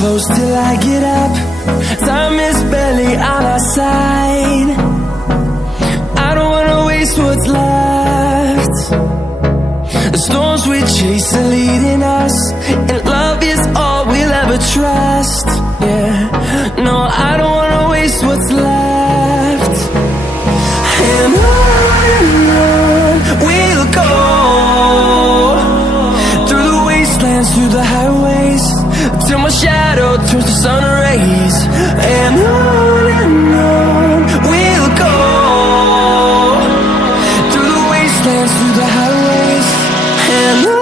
close till I get up. Time is barely on our side. I don't wanna waste what's left. The storms we chase are leading us, and love is all we'll ever trust. Yeah, no, I don't wanna waste what's left. And on we'll go, through the wastelands, through the highways, till my shadow turns to sun rays. And on we'll go, through the wastelands, through the highways, and on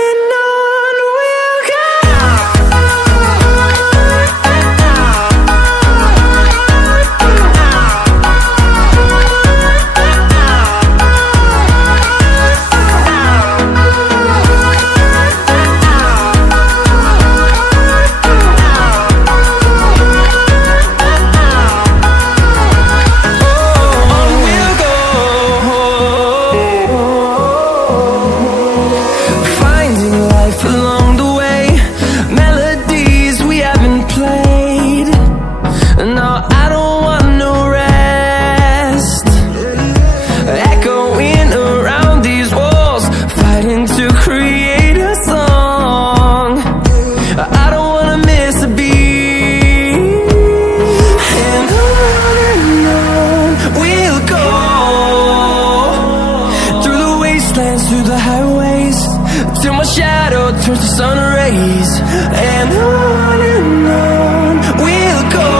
we'll go. Through the highways, till my shadow turns to sun rays. And on we'll go,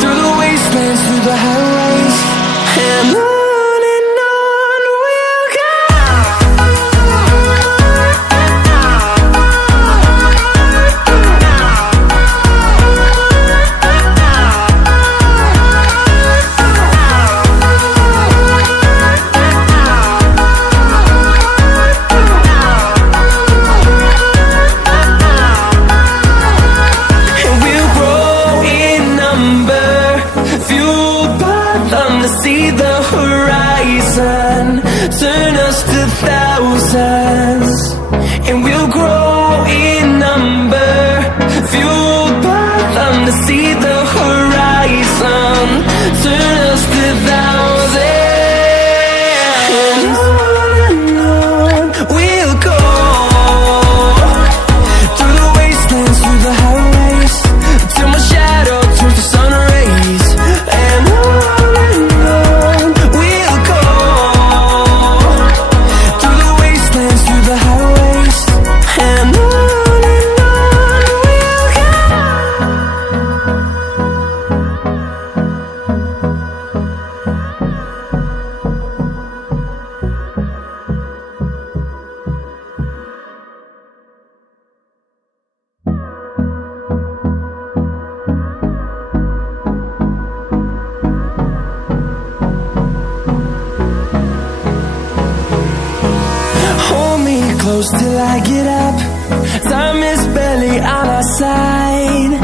through the wastelands, through the highways, and on we'll go. See the horizon, turn us to thousands, and we'll grow in number, fueled by them to see the horizon, turn us to thousands, and on we'll go, through the wastelands, through the highways, till my shadow turns to sun rays. And close till I get up. Time is barely on our side.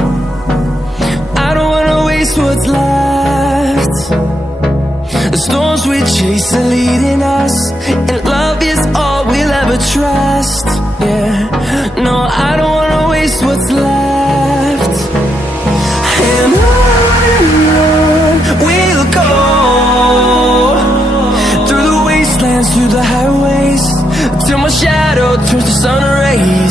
I don't wanna waste what's left. The storms we chase are leading us, and love is all we'll ever trust. Yeah, no, I don't wanna waste what's left. And on we'll go, through the wastelands, through the highways, till my shadow turns to sun rays.